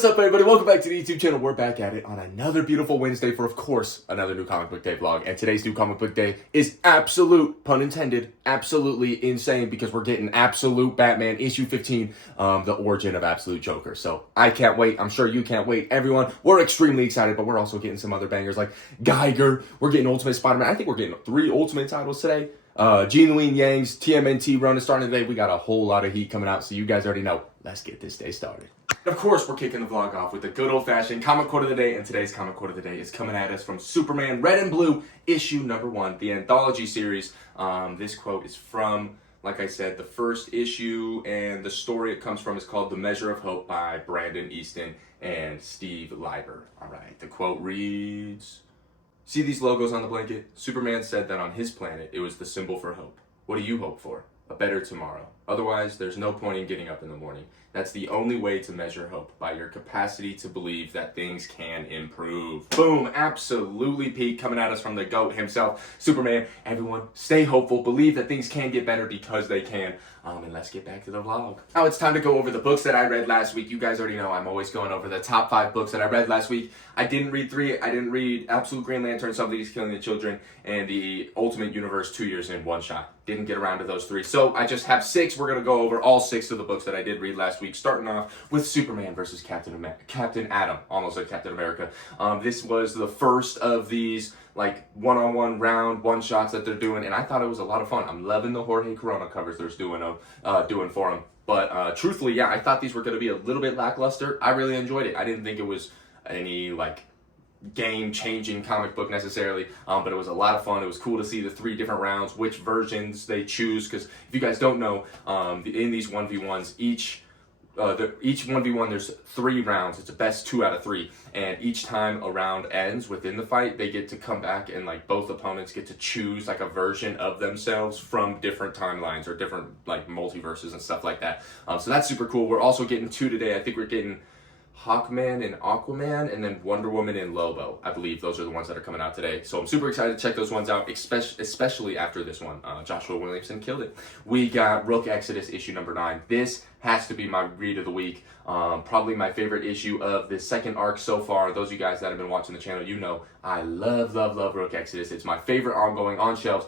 What's up, everybody? Welcome back to the YouTube channel. We're back at it on another beautiful Wednesday for, of course, another new comic book day vlog. And today's new comic book day is absolute, pun intended, absolutely insane because we're getting Absolute Batman issue 15, the origin of Absolute Joker. So I can't wait. I'm sure you can't wait. Everyone, we're extremely excited, but we're also getting some other bangers like Geiger. We're getting Ultimate Spider-Man. I think we're getting 3 Ultimate titles today. Jean-Louis Yang's TMNT run is starting today. We got a whole lot of heat coming out, so you guys already know. Let's get this day started. Of course, we're kicking the vlog off with the good old-fashioned comic quote of the day, and today's comic quote of the day is coming at us from Superman Red and Blue, issue number 1, the anthology series. This quote is from, like I said, the first issue, and the story it comes from is called The Measure of Hope by Brandon Easton and Steve Lieber. All right, the quote reads, "See these logos on the blanket? Superman said that on his planet, it was the symbol for hope. What do you hope for? A better tomorrow. Otherwise, there's no point in getting up in the morning. That's the only way to measure hope, by your capacity to believe that things can improve." Boom, absolutely Pete, coming at us from the GOAT himself, Superman. Everyone, stay hopeful, believe that things can get better because they can. And let's get back to the vlog. Now it's time to go over the books that I read last week. You guys already know I'm always going over the top 5 books that I read last week. I didn't read 3. I didn't read Absolute Green Lantern, Somebody's Killing the Children, and the Ultimate Universe 2 years in one shot. Didn't get around to those 3. So I just have 6. We're going to go over all 6 of the books that I did read last week, starting off with Superman versus Captain Atom, almost like Captain America. This was the first of these like one-on-one round one-shots that they're doing, and I thought it was a lot of fun. I'm loving the Jorge Corona covers they're doing for them. But truthfully, yeah, I thought these were going to be a little bit lackluster. I really enjoyed it. I didn't think it was any like game-changing comic book necessarily, but it was a lot of fun. It was cool to see the 3 different rounds, which versions they choose, because if you guys don't know, in these 1v1s, each 1v1 there's 3 rounds. It's a best 2 out of 3, and each time a round ends within the fight, they get to come back and like both opponents get to choose like a version of themselves from different timelines or different like multiverses and stuff like that. So that's super cool. We're also getting 2 today. I think we're getting Hawkman and Aquaman, and then Wonder Woman and Lobo. I believe those are the ones that are coming out today. So I'm super excited to check those ones out, especially after this one. Joshua Williamson killed it. We got Rook Exodus issue number 9. This has to be my read of the week. Probably my favorite issue of the second arc so far. Those of you guys that have been watching the channel, you know I love Rook Exodus. It's my favorite ongoing on shelves.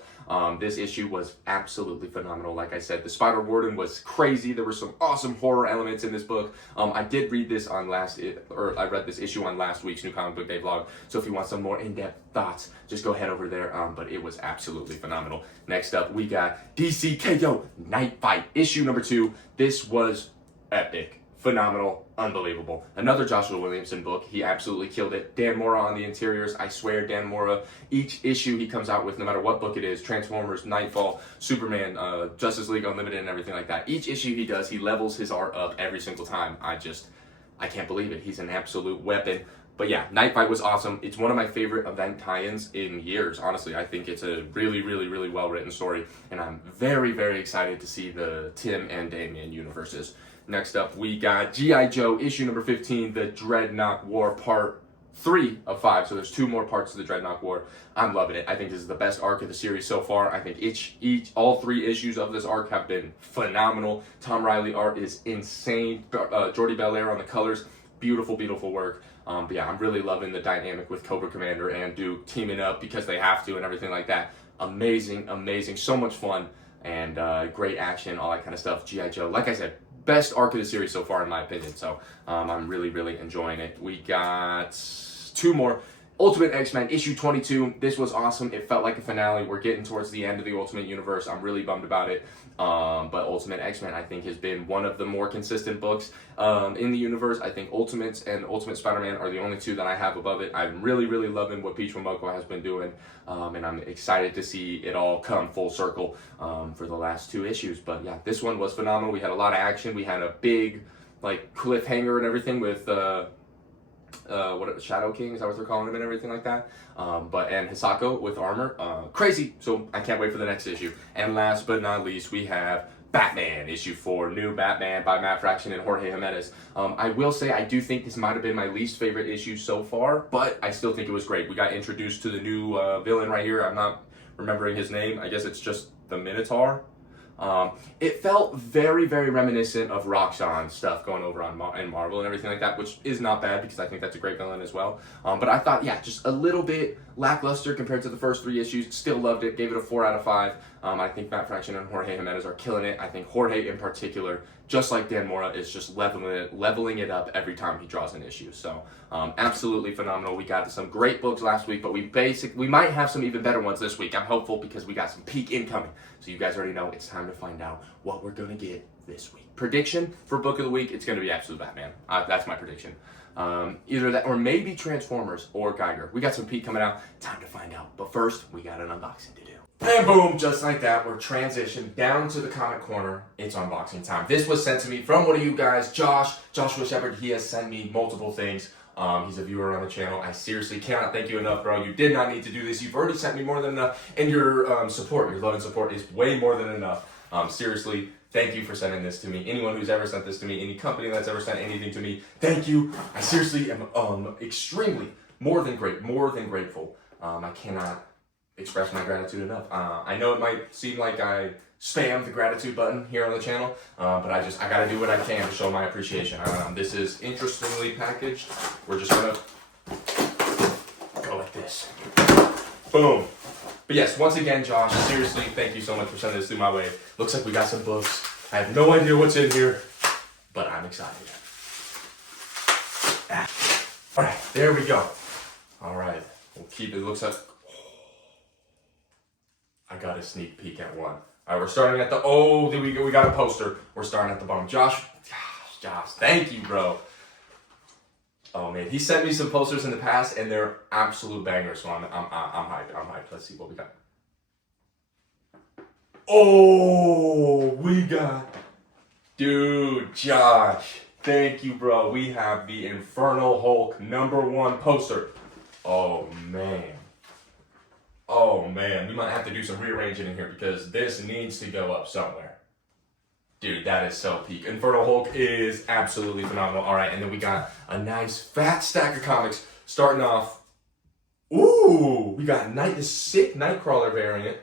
This issue was absolutely phenomenal. Like I said, the Spider Warden was crazy. There were some awesome horror elements in this book. I did read this on I read this issue on last week's New Comic Book Day vlog. So if you want some more in-depth thoughts, just go head over there. But it was absolutely phenomenal. Next up, we got DCKO Night Fight issue number 2. This was epic. Phenomenal, unbelievable. Another Joshua Williamson book. He absolutely killed it. Dan Mora on the interiors. I swear, Dan Mora, each issue he comes out with, no matter what book it is, Transformers, Nightfall, Superman, Justice League Unlimited, and everything like that. Each issue he does, he levels his art up every single time. I can't believe it. He's an absolute weapon. But yeah, Night Fight was awesome. It's one of my favorite event tie-ins in years, honestly. I think it's a really, really, really well-written story, and I'm very, very excited to see the Tim and Damian universes. Next up, we got G.I. Joe issue number 15, the Dreadnought War part 3 of 5. So there's 2 more parts to the Dreadnought War. I'm loving it. I think this is the best arc of the series so far. I think all 3 issues of this arc have been phenomenal. Tom Riley art is insane. Jordi Belair on the colors, beautiful, beautiful work. But yeah, I'm really loving the dynamic with Cobra Commander and Duke teaming up because they have to and everything like that. Amazing, amazing, so much fun and great action, all that kind of stuff. G.I. Joe, like I said, best arc of the series so far in my opinion. So I'm really, really enjoying it. We got 2 more. Ultimate X-Men issue 22. This was awesome. It felt like a finale. We're getting towards the end of the Ultimate Universe. I'm really bummed about it. But Ultimate X-Men, I think, has been one of the more consistent books in the universe. I think Ultimates and Ultimate Spider-Man are the only 2 that I have above it. I'm really, really loving what Peach Momoko has been doing. And I'm excited to see it all come full circle for the last 2 issues. But yeah, this one was phenomenal. We had a lot of action. We had a big like cliffhanger and everything with Shadow King, is that what they're calling him and everything like that? And Hisako with armor. Crazy. So I can't wait for the next issue. And last but not least, we have Batman issue 4, New Batman by Matt Fraction and Jorge Jimenez. I will say I do think this might have been my least favorite issue so far, but I still think it was great. We got introduced to the new villain right here. I'm not remembering his name. I guess it's just the Minotaur. It felt very, very reminiscent of Roxxon stuff going over on in Marvel and everything like that, which is not bad because I think that's a great villain as well. But I thought, yeah, just a little bit lackluster compared to the first 3 issues. Still loved it. Gave it a 4 out of 5. I think Matt Fraction and Jorge Jimenez are killing it. I think Jorge in particular, just like Dan Mora, is just leveling it up every time he draws an issue. So absolutely phenomenal. We got some great books last week, but we might have some even better ones this week. I'm hopeful because we got some peak incoming. So you guys already know it's time to find out what we're gonna get this week. Prediction for book of the week: it's gonna be Absolute Batman. That's my prediction. Either that or maybe Transformers or Geiger. We got some peak coming out. Time to find out. But first, we got an unboxing to do. And boom, just like that, we're transitioned down to the comic corner. It's unboxing time. This was sent to me from one of you guys, Joshua Shepard. He has sent me multiple things. He's a viewer on the channel. I seriously cannot thank you enough, bro. You did not need to do this. You've already sent me more than enough. And your support, your love and support is way more than enough. Seriously, thank you for sending this to me. Anyone who's ever sent this to me, any company that's ever sent anything to me, thank you. I seriously am extremely more than grateful. I cannot express my gratitude enough. I know it might seem like I spam the gratitude button here on the channel, but I gotta do what I can to show my appreciation. This is interestingly packaged. We're just gonna go like this. Boom. But yes, once again, Josh, seriously, thank you so much for sending this through my way. Looks like we got some books. I have no idea what's in here, but I'm excited. All right, there we go. All right, we'll keep it. Looks like I got a sneak peek at one. All right, we're starting at the, we got a poster. We're starting at the bottom. Josh, thank you, bro. Oh man, he sent me some posters in the past, and they're absolute bangers. So I'm hyped. Let's see what we got. Oh, we got, dude, Josh, thank you, bro. We have the Infernal Hulk #1 poster. Oh man, we might have to do some rearranging in here because this needs to go up somewhere. Dude, that is so peak. Infernal Hulk is absolutely phenomenal. All right, and then we got a nice fat stack of comics starting off. Ooh, we got this sick Nightcrawler variant.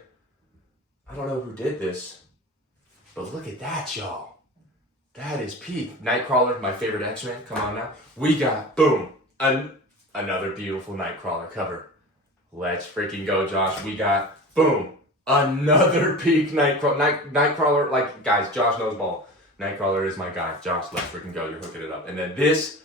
I don't know who did this, but look at that, y'all. That is peak. Nightcrawler, my favorite X-Men. Come on now. We got, boom, another beautiful Nightcrawler cover. Let's freaking go, Josh. We got, boom, another peak Nightcrawler. Like, guys, Josh knows ball. Nightcrawler is my guy. Josh, let's freaking go. You're hooking it up. And then this,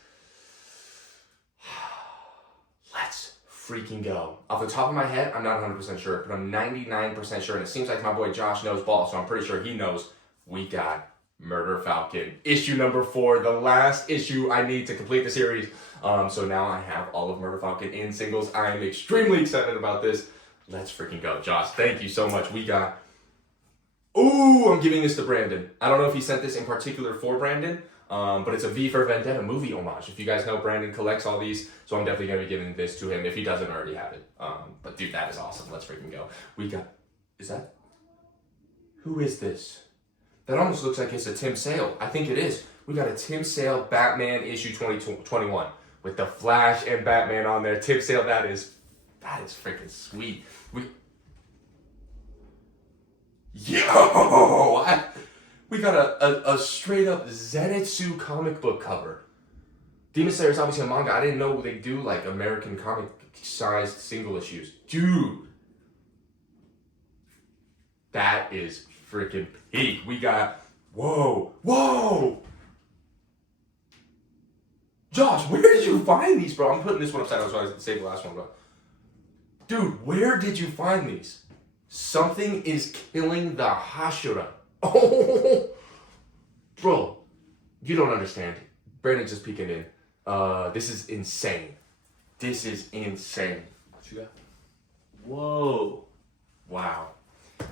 let's freaking go. Off the top of my head, I'm not 100% sure, but I'm 99% sure. And it seems like my boy Josh knows ball, so I'm pretty sure he knows. We got Murder Falcon, issue #4, the last issue I need to complete the series. So now I have all of Murder Falcon in singles. I am extremely excited about this. Let's freaking go. Josh, thank you so much. We got, ooh, I'm giving this to Brandon. I don't know if he sent this in particular for Brandon, but it's a V for Vendetta movie homage. If you guys know, Brandon collects all these, so I'm definitely going to be giving this to him if he doesn't already have it. But dude, that is awesome. Let's freaking go. We got, who is this? That almost looks like it's a Tim Sale. I think it is. We got a Tim Sale Batman issue 2021 with the Flash and Batman on there. Tim Sale, that is freaking sweet. We got a straight up Zenitsu comic book cover. Demon Slayer is obviously a manga. I didn't know they do like American comic sized single issues. Dude, that is freaking peak. We got, whoa. Josh, where did you find these, bro? I'm putting this one upside down so I can save the last one, bro. Dude, where did you find these? Something is killing the Hashira. Oh, bro, you don't understand. Brandon just peeking in. This is insane. This is insane. What you got? Whoa.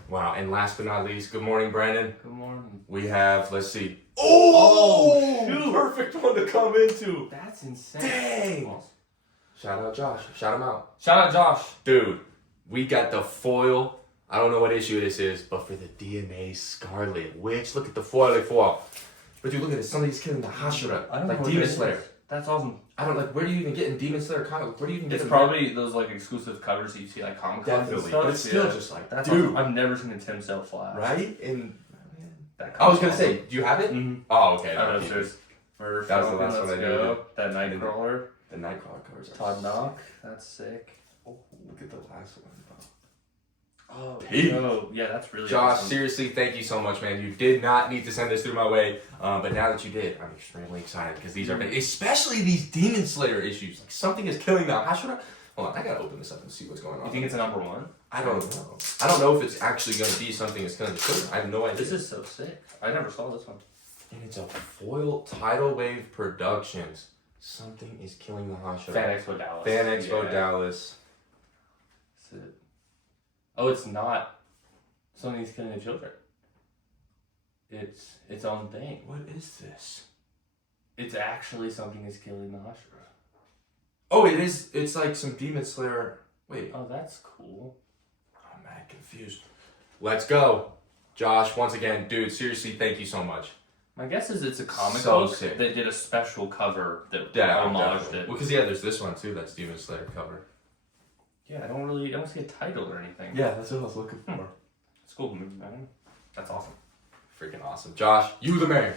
Wow, and last but not least, good morning, Brandon. Good morning. We have, let's see. Oh, shoot. Perfect one to come into. That's insane. Dang. Awesome. Shout out Josh. Shout him out. Shout out Josh. Dude, we got the foil. I don't know what issue this is, but for the DNA Scarlet Witch. Look at the foil. But dude, look at this. Somebody's killing the Hashira. I don't know like what Demon this Slayer. is. That's awesome. I don't like. Where do you even get in Demon Slayer comic? Where do you even get It's them? probably those like exclusive covers that you see like Comic Con and Definitely, stuff. but it's still just like, that's dude. awesome. I've never seen a Tim Sale Flash. Right? And I was gonna say, do you have it? Mm-hmm. Oh, okay. I know, there's Murder That was the Falcon, last one let's I go. needed. That Nightcrawler. The Nightcrawler covers are Todd Knock, that's sick. Oh, look at the last one. Oh, Pete. no. Yeah, that's really Josh, awesome. seriously, thank you so much, man. You did not need to send this through my way, but now that you did, I'm extremely excited because these are, especially these Demon Slayer issues. Like something is killing them. How should I? Hold on, I gotta open this up and see what's going on. You think it's a number one? I don't know. I don't know if it's actually gonna be something that's gonna kill them. I have no idea. This is so sick. I never saw this one. And it's a foil Tidal Wave Productions. Something is killing the Hashira. Fan Expo Dallas. Fan Expo Dallas. That's it. Oh, it's not something's killing the children. It's its own thing. What is this? It's actually something is killing the Hashira. Oh, it is. It's like some Demon Slayer. Wait. Oh, that's cool. I'm mad confused. Let's go. Josh, once again, dude, seriously, thank you so much. My guess is it's a comic So book sick. that did a special cover that Yeah, homaged it. Well, because yeah, there's this one too. That's Demon Slayer cover. Yeah, I don't see a title or anything. Yeah, that's what I was looking for. It's cool, man. That's awesome. Freaking awesome, Josh. You the man.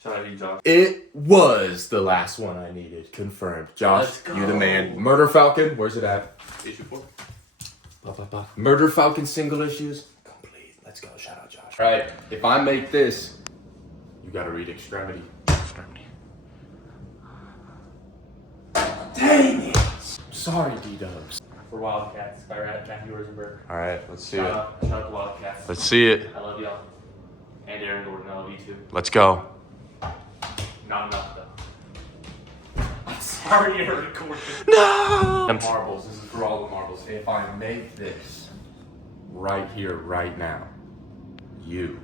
Shout out to you, Josh. It was the last one I needed. Confirmed. Josh, Let's go. you the man. Murder Falcon. Where's it at? Issue 4. Blah blah blah. Murder Falcon single issues complete. Let's go. Shout out, Josh. All right. If I make this, you gotta read Extremity. Dang it! Sorry, D-Dubs. For Wildcats by Matthew Rosenberg. All right, let's see Shout out to Wildcats. Let's see it. I love y'all. And Aaron Gordon, I love you too. Let's go. Not enough though. I'm sorry, Aaron Gordon. No! The marbles. This is for all the marbles. If I make this right here, right now, you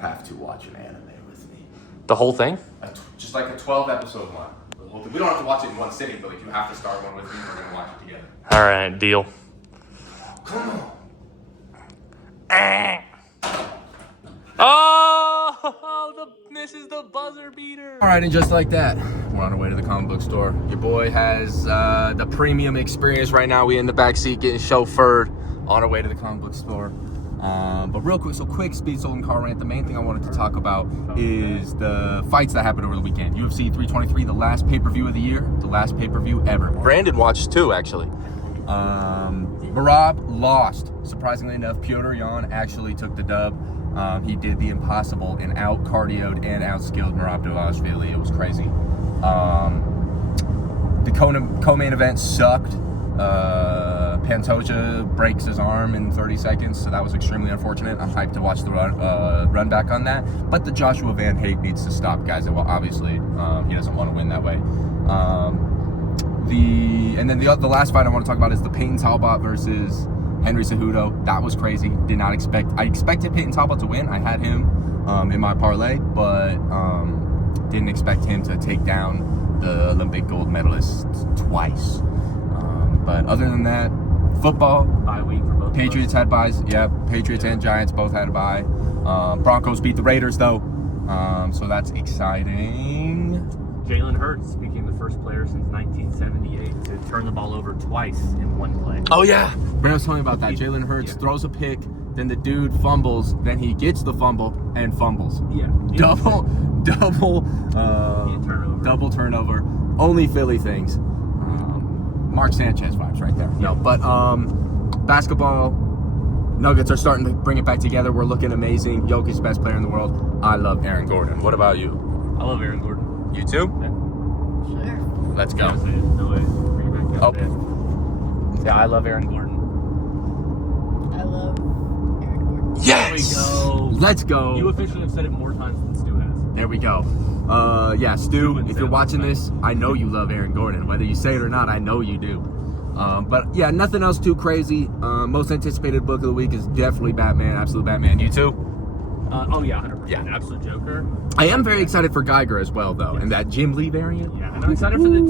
have to watch an anime with me. The whole thing? Just like a 12 episode one. The whole thing. We don't have to watch it in one sitting, but like you have to start one with me. We're gonna watch it together. All right, deal. Come on. Oh, this is the buzzer beater. All right, and just like that, we're on our way to the comic book store. Your boy has the premium experience right now. We in the back seat getting chauffeured on our way to the comic book store. But real quick, quick speed sold and car rant. The main thing I wanted to talk about is the fights that happened over the weekend. UFC 323, the last pay-per-view of the year, the last pay-per-view ever. Brandon watched too, actually. Marab lost. Surprisingly enough, Piotr Jan actually took the dub. He did the impossible and out-cardioed and out-skilled Marab Dvalishvili. It was crazy. The co-main event sucked. Pantoja breaks his arm in 30 seconds, so that was extremely unfortunate. I'm hyped to watch the run back on that. But the Joshua Van Hate needs to stop, guys. Well, obviously, he doesn't want to win that way. The last fight I want to talk about is the Peyton Talbot versus Henry Cejudo. That was crazy. I expected Peyton Talbot to win. I had him in my parlay, but didn't expect him to take down the Olympic gold medalist twice. But other than that, football. Bye week for both. Patriots had buys. Yep, Patriots and Giants both had a bye. Broncos beat the Raiders though, so that's exciting. Jalen Hurts became the first player since 1978 to turn the ball over twice in one play. Oh yeah, Brandon was telling me about that. Jalen Hurts throws a pick, then the dude fumbles, then he gets the fumble and fumbles. Yeah. Double turnover. Only Philly things. Mark Sanchez vibes right there. No, but basketball, Nuggets are starting to bring it back together. We're looking amazing. Jokic's best player in the world. I love Aaron Gordon. What about you? I love Aaron Gordon. You too? Yeah. Sure. Let's go. No way. Bring it back up. Oh. Yeah, I love Aaron Gordon. I love Aaron Gordon. Yes! There we go. Let's go. You officially have said it more times than Stu has. There we go. Yeah, Stu, if you're watching this, I know you love Aaron Gordon. Whether you say it or not, I know you do. But yeah, nothing else too crazy. Most anticipated book of the week is definitely Batman, Absolute Batman. You too? Oh yeah, 100%. Yeah. Absolute Joker. I am very excited for Geiger as well, though, and that Jim Lee variant. Yeah, and I'm excited for the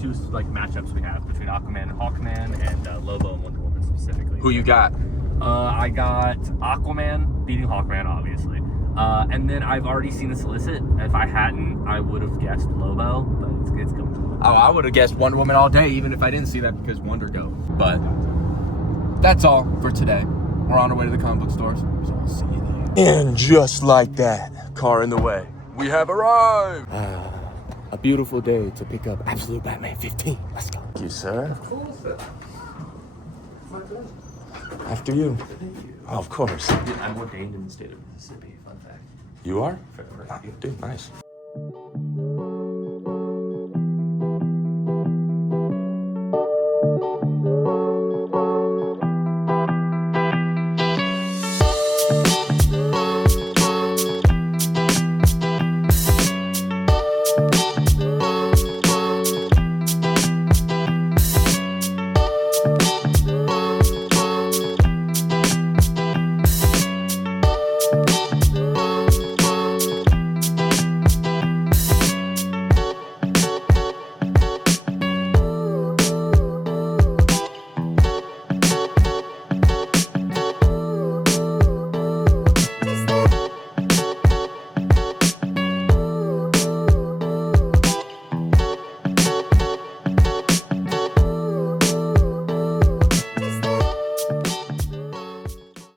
two like matchups we have between Aquaman and Hawkman and Lobo and Wonder Woman specifically. Who you got? I got Aquaman beating Hawkman, obviously. And then I've already seen the solicit. If I hadn't, I would have guessed Lobo, but it's coming to Lobo. Oh, I would have guessed Wonder Woman all day, even if I didn't see that because Wonder Go. But that's all for today. We're on our way to the comic book stores, so I'll see you there. And just like that, car in the way, we have arrived. A beautiful day to pick up Absolute Batman 15. Let's go. Thank you, sir. After you. Oh, of course. I'm ordained in the state of Mississippi. Fun fact. You are? For you. Dude, nice.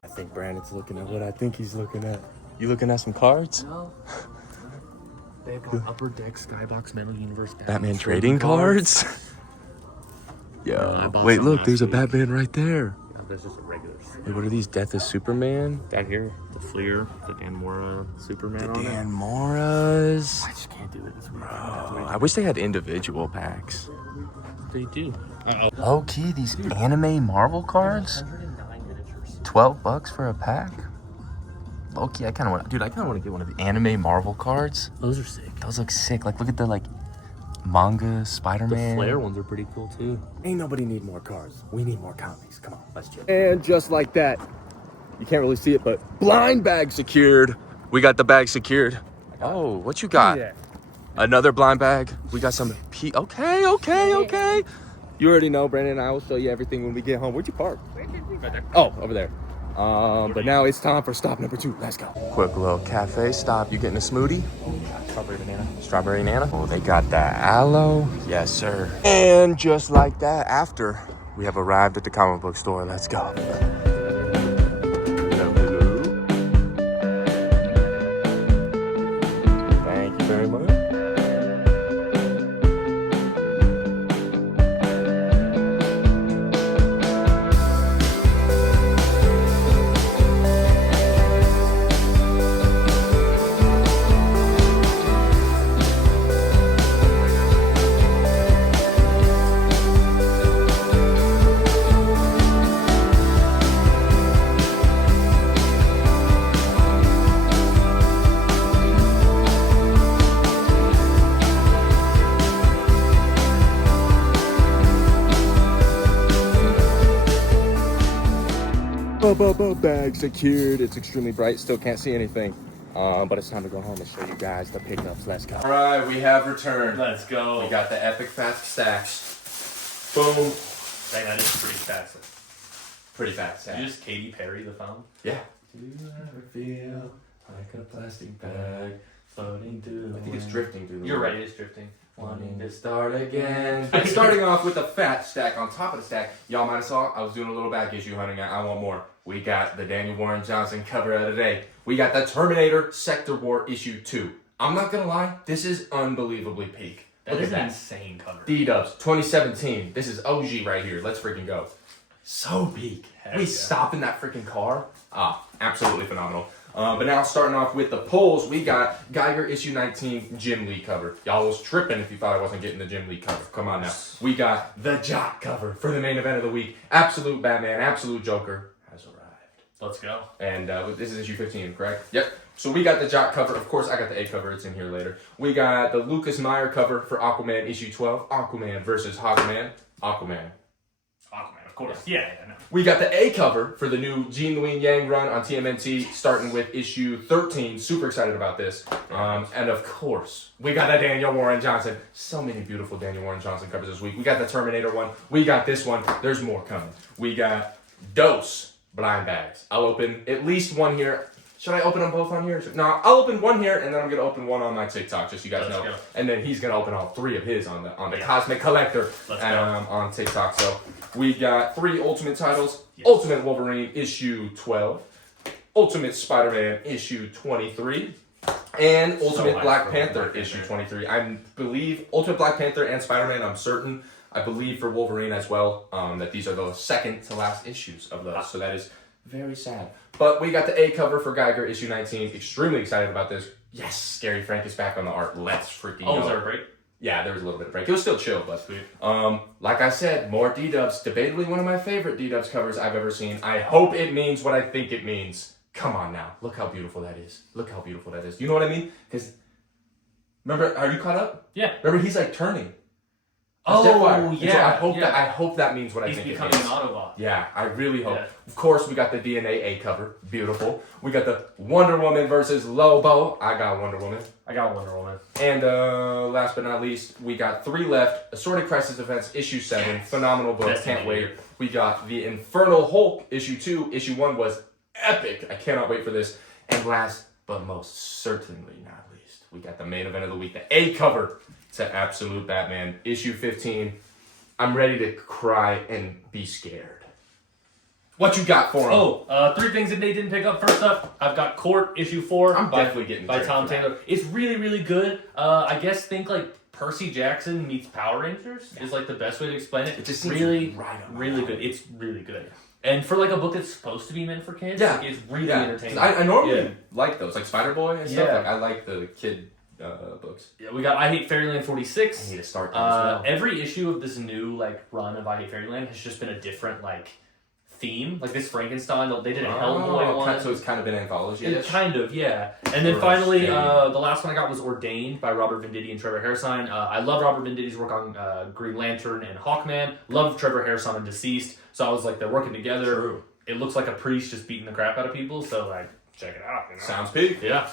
I think Brandon's looking at what I think he's looking at. You looking at some cards? No. They've got Upper Deck Skybox Metal Universe Batman trading cards? Yo, wait, look, there's a Batman right there. No, there's just a regular. Wait, what are these? Death of Superman? Down here, the Fleer, the Dan Mora Superman on Dan it. Moras. I just can't do it. It's weird. I wish they had individual packs. They do. Low key, these anime Marvel cards? 109 miniatures. $12 for a pack? Low key, I kind of want, dude, I kind of want to get one of the anime Marvel cards. Those are sick. Those look sick. Like, look at the, like, manga The Spider-Man. Flare ones are pretty cool too. Ain't nobody need more cards. We need more comics. Come on, let's chill. And just like that, you can't really see it, but blind bag secured. We got the bag secured. Oh, what you got? Yeah. Another blind bag. We got some Okay. You already know, Brandon and I will show you everything when we get home. Where'd you park? Right there. Oh, over there. But now it's time for stop number 2. Let's go. Quick little cafe stop. You getting a smoothie? Strawberry banana. Strawberry nana. Oh, they got that aloe. Yes, sir. And just like that, after we have arrived at the comic book store. Let's go. Hello. Thank you very much. Bag secured. It's extremely bright. Still can't see anything. But it's time to go home and show you guys the pickups. Let's go. All right, we have returned. Let's go. We got the epic fat stacks. Boom. Dang, that is pretty fast. Pretty fat stacks. You just Katy Perry the phone? Yeah. Do you ever feel like a plastic bag floating through the I think it's wind? drifting through the You're wind. right, it is drifting. Wanting to start again. And starting off with a fat stack on top of the stack. Y'all might have saw I was doing a little back issue hunting. I want more. We got the Daniel Warren Johnson cover of the day. We got the Terminator Sector War issue 2. I'm not gonna lie, this is unbelievably peak. That Look is at an insane cover. D-Dubs, 2017. This is OG right here. Let's freaking go. So peak. Heck We yeah. stop in that freaking car. Absolutely phenomenal. But now starting off with the pulls, we got Geiger issue 19 Jim Lee cover. Y'all was tripping if you thought I wasn't getting the Jim Lee cover. Come on now. We got the Jock cover for the main event of the week. Absolute Batman, Absolute Joker has arrived. Let's go. And this is issue 15, correct? Yep. So we got the Jock cover. Of course, I got the A cover. It's in here later. We got the Lucas Meyer cover for Aquaman issue 12. Aquaman versus Hawkman. Aquaman. Aquaman, of course. Yeah, no. We got the A cover for the new Jean Louis Yang run on TMNT, starting with issue 13. Super excited about this. And of course, we got a Daniel Warren Johnson. So many beautiful Daniel Warren Johnson covers this week. We got the Terminator one. We got this one. There's more coming. We got Dose blind bags. I'll open at least one here. Should I open them both on here? No, I'll open one here, and then I'm gonna open one on my TikTok, just so you guys know. Go. And then he's gonna open all 3 of his on the Cosmic Collector on TikTok. So we got 3 Ultimate titles. Yes. Ultimate Wolverine issue 12, Ultimate Spider-Man issue 23. And Ultimate hyped Black for Panther Black issue Panther. 23. I believe Ultimate Black Panther and Spider-Man, I'm certain. I believe for Wolverine as well, that these are the second to last issues of those. So that is very sad. But we got the A cover for Geiger, issue 19. Extremely excited about this. Yes, Scary Frank is back on the art. Let's freaking go. Oh, is there a break? Yeah, there was a little bit of break. It was still chill, but like I said, more D-Dubs. Debatably one of my favorite D-Dubs covers I've ever seen. I hope it means what I think it means. Come on now. Look how beautiful that is. Look how beautiful that is. You know what I mean? Because, remember, are you caught up? Yeah. Remember, he's like turning. Oh, Deathfire. yeah. So I hope that means what I He's think it becoming means. an Autobot. Yeah, I really hope. Yeah. Of course, we got the DNA A cover. Beautiful. We got the Wonder Woman versus Lobo. I got Wonder Woman. I got Wonder Woman. And last but not least, we got 3 left. Assorted Crisis Events, issue 7. Yes. Phenomenal book. Best Can't of the wait. year. We got the Infernal Hulk, issue 2. Issue 1 was epic. I cannot wait for this. And last but most certainly not least, we got the main event of the week, the A cover to Absolute Batman, issue 15. I'm ready to cry and be scared. What you got for him? Oh, 3 things that Nate didn't pick up. First up, I've got Court, issue 4. I'm definitely getting by tricked Tom for that. Taylor. It's really, really good. I guess think like Percy Jackson meets Power Rangers is like the best way to explain it. It just seems really, right on my really alley. good. It's really good. And for like a book that's supposed to be meant for kids, Yeah. like, it's really Yeah, entertaining. 'cause I normally Yeah. like those, like Spider-Boy and stuff. Yeah. Like, I like the kid books. Yeah, we got I Hate Fairyland 46. I need to start that as well. Every issue of this new like run of I Hate Fairyland has just been a different like theme. Like this Frankenstein, they did a Hellboy one. So it's kind of an anthology. Kind of, yeah. And then For finally, shame. the last one I got was Ordained by Robert Venditti and Trevor Hairsine. I love Robert Venditti's work on Green Lantern and Hawkman. Love Trevor Hairsine on Deceased. So I was like, they're working together. True. It looks like a priest just beating the crap out of people. So like, check it out. You know? Sounds peak. Yeah.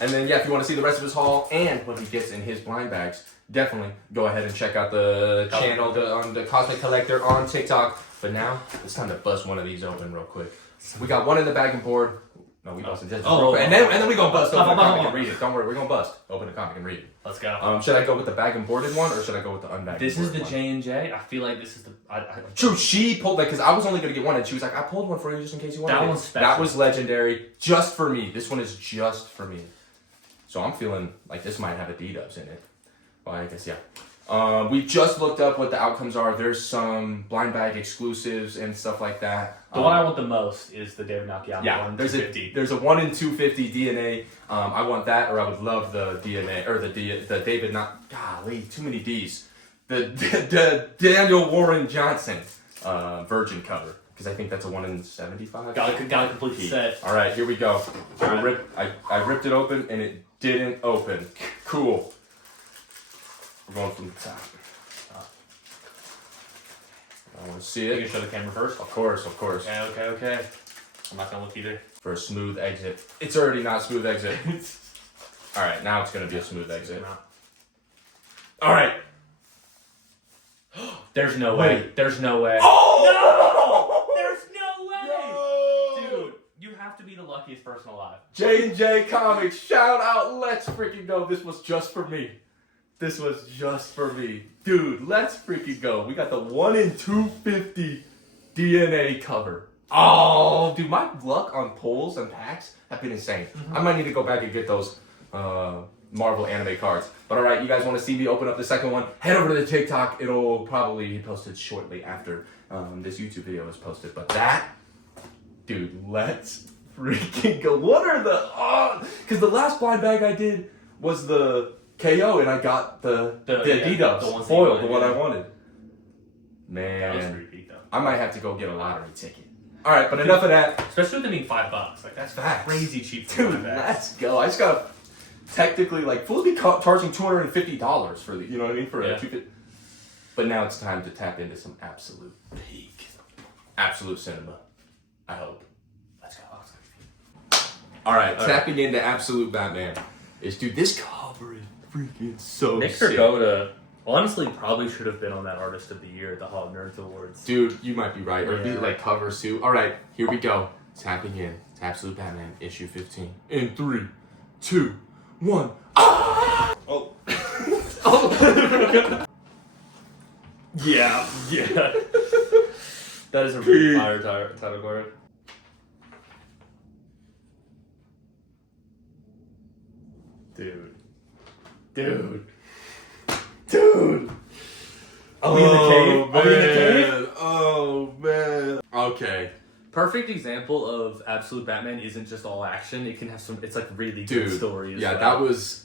And then, yeah, if you want to see the rest of his haul and what he gets in his blind bags, definitely go ahead and check out the channel on the Cosmic Collector on TikTok. But now, it's time to bust one of these open real quick. We got one in the bag and board. No, we busted this. Oh, real quick. And then we gonna bust open the Oh, comic oh, and read it. Don't worry, we're gonna bust. Open the comic and read it. Let's go. Should I go with the bag and boarded one or should I go with the unbagged? This is the one? J&J. I feel like this is the... True, she pulled that because I was only gonna get one, and she was like, "I pulled one for you just in case you wanted That it." one's special. That was legendary, just for me. This one is just for me. So I'm feeling like this might have a D-Dubs in it. Well, I guess yeah. We just looked up what the outcomes are. There's some blind bag exclusives and stuff like that. The one I want the most is the David Nakayama Yeah, one. there's a 1 in 250 DNA. I want that, or I would love the DNA or the David golly, too many D's. The Daniel Warren Johnson Virgin cover because I think that's a 1 in 75. Got to complete the set. All right, here we go. All right. I ripped it open and it didn't open. Cool. We're going from the top. I want to see You can it. show the camera first. Of course. Okay. I'm not gonna look either. For a smooth exit. It's already not smooth exit. All right, now it's gonna be a smooth exit. All right. There's no way. Wait. There's no way. Oh! No! There's no way! No! Dude, you have to be the luckiest person alive. J&J Comics, shout out, let's freaking go. This was just for me. This was just for me. Dude, let's freaking go. We got the 1 in 250 DNA cover. Oh, dude, my luck on pulls and packs have been insane. I might need to go back and get those Marvel anime cards. But all right, you guys want to see me open up the second one? Head over to the TikTok. It'll probably be posted shortly after this YouTube video is posted. But that, dude, let's freaking go. What are the... Because the last blind bag I did was the KO, and I got the D-Dubs the ones that foil, you the wanted, one I yeah. wanted. That was Man, pretty peak though. I might have to go get a lottery ticket. All right, but enough of that. Especially with them being $5. Like that's Facts. crazy cheap for Dude, blind bags. let's go. I just gotta technically like fully be charging $250 for the, you know what I mean, for a Yeah. 250. But now it's time to tap into some absolute peak, absolute cinema. I hope. Let's go. All right, tapping into absolute Batman is, dude, this cover is freaking so Nick sick. Dragotta honestly probably should have been on that Artist of the Year at the Hall of Nerds Awards. Dude, you might be right. Or be Yeah. like cover suit. All right, here we go. Tapping in to Absolute Batman issue 15. In 3, 2, 1. Ah! Oh. Oh. Yeah. That is a really fire title card. Dude. Oh, in the cave? Are we in the cave? man. Oh, man. Okay. Perfect example of absolute Batman isn't just all action. It can have some. It's like really good stories. Yeah, that was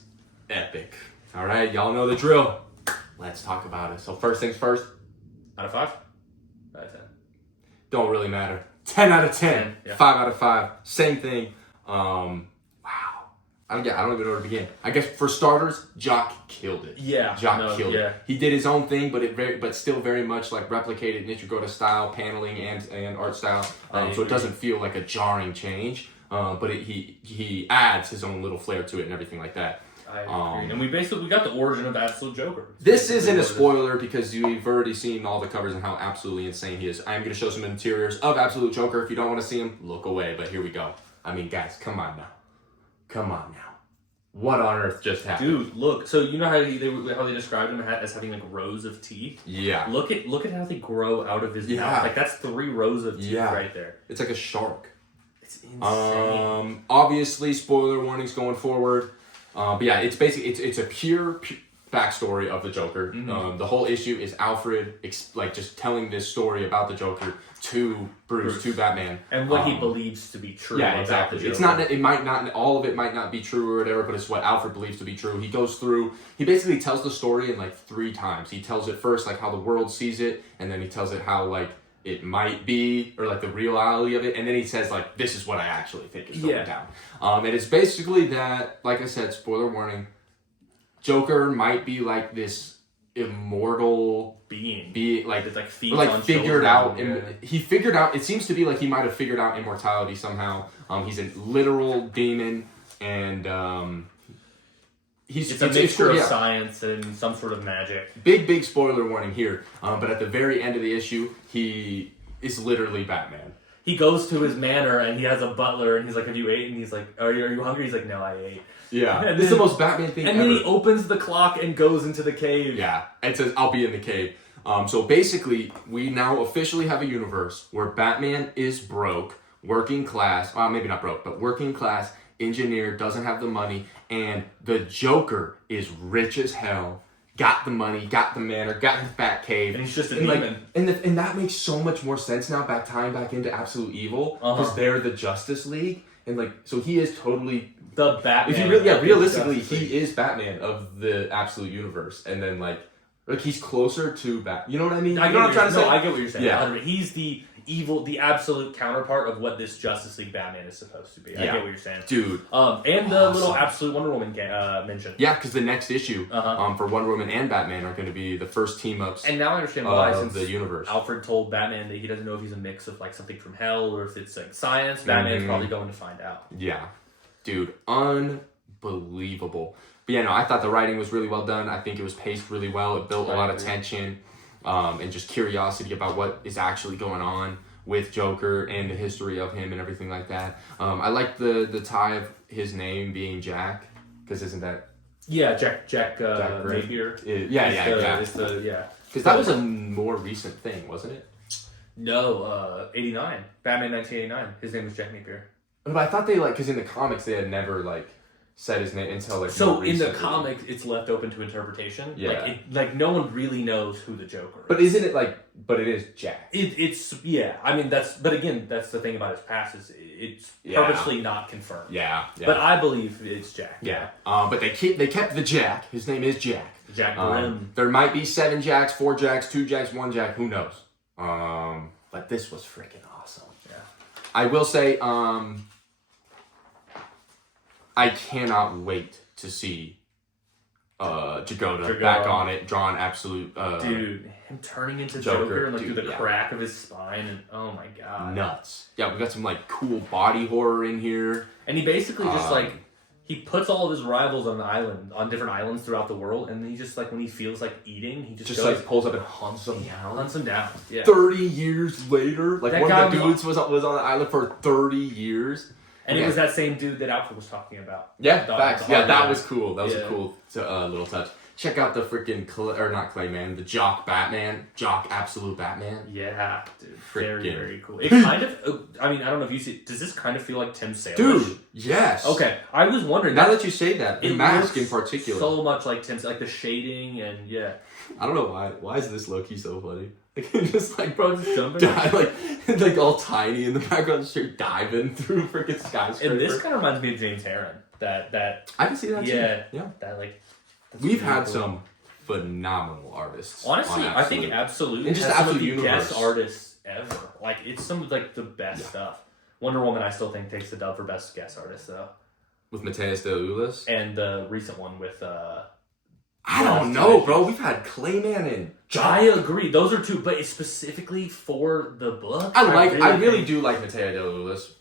epic. All right, y'all know the drill. Let's talk about it. So first things first. Out of 5? Out of 10. Don't really matter. 10 out of 10. 10, yeah. 5 out of 5. Same thing. Wow. I don't even know where to begin. I guess for starters, Jock killed it. Yeah. Jock killed it. He did his own thing, but still very much like replicated Nichigoda style, paneling and art style. So it doesn't feel like a jarring change. But he adds his own little flair to it and everything like that. I agree. And we got the origin of Absolute Joker. This isn't a spoiler because you've already seen all the covers and how absolutely insane he is. I'm going to show some interiors of Absolute Joker. If you don't want to see him, look away. But here we go. I mean, guys, come on now. What on earth just happened? Dude, look. So you know how they described him as having like rows of teeth? Yeah. Look at how they grow out of his mouth. Like that's 3 rows of teeth right there. It's like a shark. It's insane. Obviously, spoiler warnings going forward. But yeah, it's basically it's a pure backstory of the Joker. Mm-hmm. The whole issue is Alfred just telling this story about the Joker to Bruce, to Batman, and what he believes to be true. Yeah, about exactly. the Joker. It's not. It might not. All of it might not be true or whatever. But it's what Alfred believes to be true. He goes through. He basically tells the story in like 3 times. He tells it first like how the world sees it, and then he tells it how like it might be, or like the reality of it, and then he says like, this is what I actually think is going down. And it's basically that, like I said, spoiler warning, Joker might be like this immortal being like that like feeds or like on figured children. out he figured out, it seems to be like he might have figured out immortality somehow. He's a literal demon, and it's a mixture of science and some sort of magic. Big spoiler warning here. But at the very end of the issue, he is literally Batman. He goes to his manor and he has a butler and he's like, "Have you ate?" And he's like, "Are you hungry?" He's like, "No, I ate." Yeah, and this is the most Batman thing and ever. then he opens the clock and goes into the cave. Yeah, and says, "I'll be in the cave." So basically, we now officially have a universe where Batman is broke, working class. Well, maybe not broke, but working class, engineer, doesn't have the money, and the Joker is rich as hell, got the money, got the manor, got the fat cave, and he's just a demon. And that makes so much more sense now. Tying back into Absolute Evil, because they're the Justice League, and like so he is totally the Batman. If you realistically, he is Batman of the Absolute Universe, and then like he's closer to Batman. You know what I mean? I get what I'm trying to say. I get what you're saying. Yeah. He's the evil, the absolute counterpart of what this Justice League Batman is supposed to be. I get what you're saying, dude. And the little Absolute Wonder Woman mention. Yeah, because the next issue for Wonder Woman and Batman are going to be the first team ups. And now I understand why, since the universe. Alfred told Batman that he doesn't know if he's a mix of like something from hell or if it's like science. Batman's probably going to find out. Yeah, dude, unbelievable. But yeah, no, I thought the writing was really well done. I think it was paced really well. It built a lot of tension and just curiosity about what is actually going on with Joker and the history of him and everything like that. I like the tie of his name being Jack, because isn't that... Yeah, Jack Napier. Yeah. Because that was a more recent thing, wasn't it? No, 89. Batman 1989. His name was Jack Napier. But I thought they because in the comics they had never said his name until So in the comics, it's left open to interpretation. Yeah. No one really knows who the Joker is. But isn't it but it is Jack. It's I mean that's the thing about his past is it's purposely not confirmed. Yeah. But I believe it's Jack. Yeah. But they kept the Jack. His name is Jack. Jack Grimm. There might be 7 Jacks, 4 Jacks, 2 Jacks, 1 Jack. Who knows? But this was freaking awesome. Yeah. I will say, I cannot wait to see Jagoda back on it, drawing absolute... dude, him turning into Joker and through the crack of his spine, and oh my god. Nuts. Yeah, we got some cool body horror in here. And he basically just he puts all of his rivals on different islands throughout the world, and he just when he feels like eating, he just goes, pulls up and hunts them down. Hunts them down. Yeah. 30 years later, one of the dudes was on the island for 30 years. And it was that same dude that Alfred was talking about. Yeah, facts. Yeah, that was cool. That was a cool little touch. Check out the freaking not Clayman, the Jock Batman, Jock Absolute Batman. Yeah, dude, Freaking- very cool. It kind of, I mean, I don't know if you see. Does this kind of feel like Tim Salish? Dude, yes. Okay, I was wondering. Now that you say that, the it mask in looks particular. so much like Tim's, like the shading and yeah. I don't know why. Why is this low key so funny? Like just like Bro, just jumping. like all tiny in the background, straight diving through freaking skyscraper. And this kind of reminds me of James Herron. That I can see that too. yeah, Yeah. that like. that's We've really had cool. some phenomenal artists. Honestly, on I think Absolute. Absolute And just has the some of Absolute the best universe. artists ever. Like it's some of like the best stuff. Wonder Woman, I still think takes the dub for best guest artist though, With Mateus de Ulis. and the recent one with. I don't know, bro. We've had Clayman and I agree. Those are two, but it's specifically for the book. I really think do like Mateo de Ulis.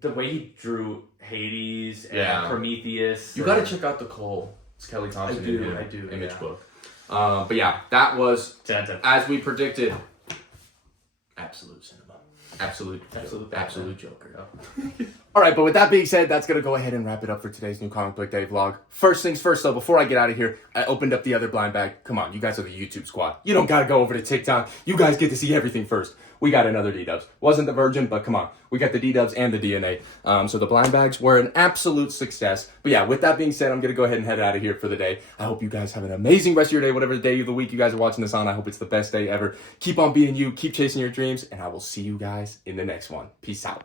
the way he drew Hades and Yeah. Prometheus. You gotta check out the Cole. It's Kelly Thompson. I do, in I do, Image yeah. book. But yeah, that was 10 out of 10. as we predicted. Absolute cinema. Absolute Absolute Joker. All right, but with that being said, that's going to go ahead and wrap it up for today's new Comic Book Day vlog. First things first, though, before I get out of here, I opened up the other blind bag. Come on, you guys are the YouTube squad. You don't got to go over to TikTok. You guys get to see everything first. We got another D-Dubs. Wasn't the Virgin, but come on. We got the D-Dubs and the DNA. So the blind bags were an absolute success. But yeah, with that being said, I'm going to go ahead and head out of here for the day. I hope you guys have an amazing rest of your day, whatever day of the week you guys are watching this on. I hope it's the best day ever. Keep on being you. Keep chasing your dreams. And I will see you guys in the next one. Peace out.